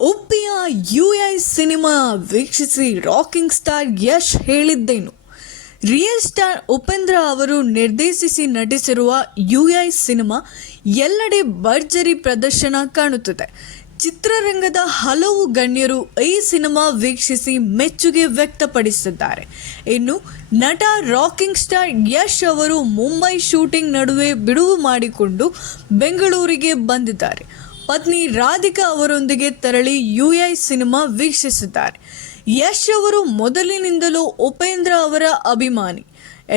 ಉಪ್ಪಿಯ UI cinema ವೀಕ್ಷಿಸಿ rocking star Yash ಹೇಳಿದ್ದೇನು? Real star Upendra ಅವರು ನಿರ್ದೇಶಿಸಿ ನಟಿಸಿರುವ ಯುಐ ಸಿನಿಮಾ ಎಲ್ಲೆಡೆ ಭರ್ಜರಿ ಪ್ರದರ್ಶನ ಕಾಣುತ್ತದೆ. ಚಿತ್ರರಂಗದ ಹಲವು ಗಣ್ಯರು ಈ ಸಿನಿಮಾ ವೀಕ್ಷಿಸಿ ಮೆಚ್ಚುಗೆ ವ್ಯಕ್ತಪಡಿಸಿದ್ದಾರೆ. ಇನ್ನು ನಟ ರಾಕಿಂಗ್ ಸ್ಟಾರ್ ಯಶ್ ಅವರು ಮುಂಬೈ ಶೂಟಿಂಗ್ ನಡುವೆ ಬಿಡುವು ಮಾಡಿಕೊಂಡು ಬೆಂಗಳೂರಿಗೆ ಬಂದಿದ್ದಾರೆ. ಪತ್ನಿ ರಾಧಿಕಾ ಅವರೊಂದಿಗೆ ತೆರಳಿ ಯುಐ ಸಿನಿಮಾ ವೀಕ್ಷಿಸಿದ್ದಾರೆ. ಯಶ್ ಅವರು ಮೊದಲಿನಿಂದಲೂ ಉಪೇಂದ್ರ ಅವರ ಅಭಿಮಾನಿ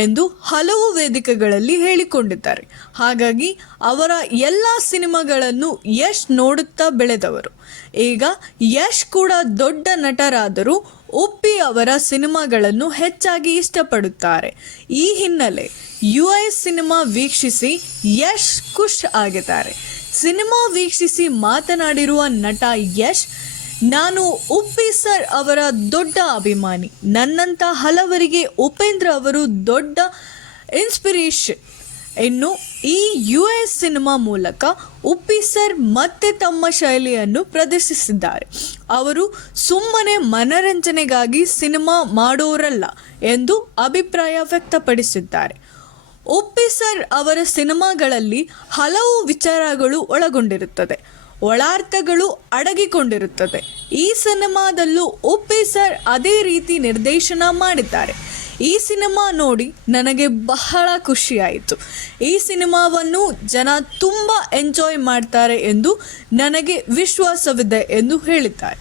ಎಂದು ಹಲವು ವೇದಿಕೆಗಳಲ್ಲಿ ಹೇಳಿಕೊಂಡಿದ್ದಾರೆ. ಹಾಗಾಗಿ ಅವರ ಎಲ್ಲ ಸಿನಿಮಾಗಳನ್ನು ಯಶ್ ನೋಡುತ್ತಾ ಬೆಳೆದವರು. ಈಗ ಯಶ್ ಕೂಡ ದೊಡ್ಡ ನಟರಾದರೂ ಉಪ್ಪಿ ಅವರ ಸಿನಿಮಾಗಳನ್ನು ಹೆಚ್ಚಾಗಿ ಇಷ್ಟಪಡುತ್ತಾರೆ. ಈ ಹಿನ್ನೆಲೆ ಯುಐ ಸಿನಿಮಾ ವೀಕ್ಷಿಸಿ ಯಶ್ ಖುಷ್ ಆಗಿದ್ದಾರೆ. ಸಿನಿಮಾ ವೀಕ್ಷಿಸಿ ಮಾತನಾಡಿರುವ ನಟ ಯಶ್, ನಾನು ಉಪ್ಪಿ ಸರ್ ಅವರ ದೊಡ್ಡ ಅಭಿಮಾನಿ. ನನ್ನಂಥ ಹಲವರಿಗೆ ಉಪೇಂದ್ರ ಅವರು ದೊಡ್ಡ ಇನ್ಸ್ಪಿರೇಷನ್. ಇನ್ನು ಈ ಯುಐ ಸಿನಿಮಾ ಮೂಲಕ ಉಪ್ಪಿ ಸರ್ ಮತ್ತೆ ತಮ್ಮ ಶೈಲಿಯನ್ನು ಪ್ರದರ್ಶಿಸಿದ್ದಾರೆ. ಅವರು ಸುಮ್ಮನೆ ಮನರಂಜನೆಗಾಗಿ ಸಿನಿಮಾ ಮಾಡೋರಲ್ಲ ಎಂದು ಅಭಿಪ್ರಾಯ ವ್ಯಕ್ತಪಡಿಸಿದ್ದಾರೆ. ಉಪ್ಪಿ ಸರ್ ಅವರ ಸಿನಿಮಾಗಳಲ್ಲಿ ಹಲವು ವಿಚಾರಗಳು ಒಳಗೊಂಡಿರುತ್ತದೆ, ಒಳಾರ್ಥಗಳು ಅಡಗಿಕೊಂಡಿರುತ್ತದೆ. ಈ ಸಿನಿಮಾದಲ್ಲೂ ಉಪ್ಪಿ ಸರ್ ಅದೇ ರೀತಿ ನಿರ್ದೇಶನ ಮಾಡಿದ್ದಾರೆ. ಈ ಸಿನಿಮಾ ನೋಡಿ ನನಗೆ ಬಹಳ ಖುಷಿಯಾಯಿತು. ಈ ಸಿನಿಮಾವನ್ನು ಜನ ತುಂಬ ಎಂಜಾಯ್ ಮಾಡ್ತಾರೆ ಎಂದು ನನಗೆ ವಿಶ್ವಾಸವಿದೆ ಎಂದು ಹೇಳಿದ್ದಾರೆ.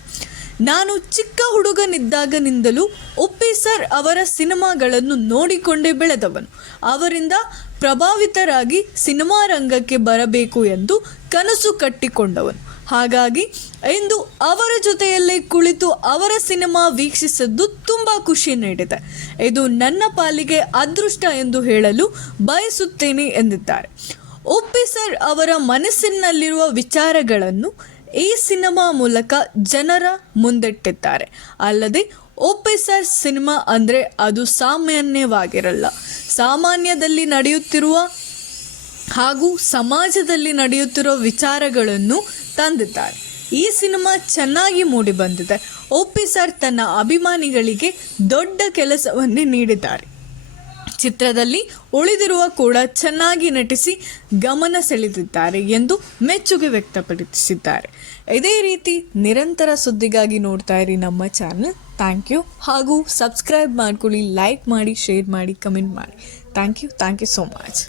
ನಾನು ಚಿಕ್ಕ ಹುಡುಗನಿದ್ದಾಗನಿಂದಲೂ ಉಪ್ಪಿ ಸರ್ ಅವರ ಸಿನಿಮಾಗಳನ್ನು ನೋಡಿಕೊಂಡೇ ಬೆಳೆದವನು. ಅವರಿಂದ ಪ್ರಭಾವಿತರಾಗಿ ಸಿನಿಮಾ ರಂಗಕ್ಕೆ ಬರಬೇಕು ಎಂದು ಕನಸು ಕಟ್ಟಿಕೊಂಡವನು. ಹಾಗಾಗಿ ಇಂದು ಅವರ ಜೊತೆಯಲ್ಲೇ ಕುಳಿತು ಅವರ ಸಿನಿಮಾ ವೀಕ್ಷಿಸಿದ್ದು ತುಂಬ ಖುಷಿ ನೀಡಿದೆ. ಇದು ನನ್ನ ಪಾಲಿಗೆ ಅದೃಷ್ಟ ಎಂದು ಹೇಳಲು ಬಯಸುತ್ತೇನೆ ಎಂದಿದ್ದಾರೆ. ಉಪ್ಪಿ ಸರ್ ಅವರ ಮನಸ್ಸಿನಲ್ಲಿರುವ ವಿಚಾರಗಳನ್ನು ಈ ಸಿನಿಮಾ ಮೂಲಕ ಜನರ ಮುಂದಿಟ್ಟಿದ್ದಾರೆ. ಅಲ್ಲದೆ ಉಪ್ಪಿ ಸರ್ ಸಿನಿಮಾ ಅಂದರೆ ಅದು ಸಾಮಾನ್ಯವಾಗಿರಲ್ಲ. ಸಾಮಾನ್ಯದಲ್ಲಿ ನಡೆಯುತ್ತಿರುವ ಹಾಗೂ ಸಮಾಜದಲ್ಲಿ ನಡೆಯುತ್ತಿರುವ ವಿಚಾರಗಳನ್ನು ತಂದಿದ್ದಾರೆ. ಈ ಸಿನಿಮಾ ಚೆನ್ನಾಗಿ ಮೂಡಿ ಬಂದಿದೆ. ಉಪ್ಪಿ ಸರ್ ತನ್ನ ಅಭಿಮಾನಿಗಳಿಗೆ ದೊಡ್ಡ ಕೆಲಸವನ್ನೇ ನೀಡಿದ್ದಾರೆ. ಚಿತ್ರದಲ್ಲಿ ಉಳಿದಿರುವ ಕೂಡ ಚೆನ್ನಾಗಿ ನಟಿಸಿ ಗಮನ ಸೆಳೆದಿದ್ದಾರೆ ಎಂದು ಮೆಚ್ಚುಗೆ ವ್ಯಕ್ತಪಡಿಸಿದ್ದಾರೆ. ಇದೇ ರೀತಿ ನಿರಂತರ ಸುದ್ದಿಗಾಗಿ ನೋಡ್ತಾ ಇರಿ ನಮ್ಮ ಚಾನಲ್. Thank you. ಹಾಗೂ ಸಬ್ಸ್ಕ್ರೈಬ್ ಮಾಡ್ಕೊಳ್ಳಿ, ಲೈಕ್ ಮಾಡಿ, ಶೇರ್ ಮಾಡಿ, ಕಮೆಂಟ್ ಮಾಡಿ. Thank you so much.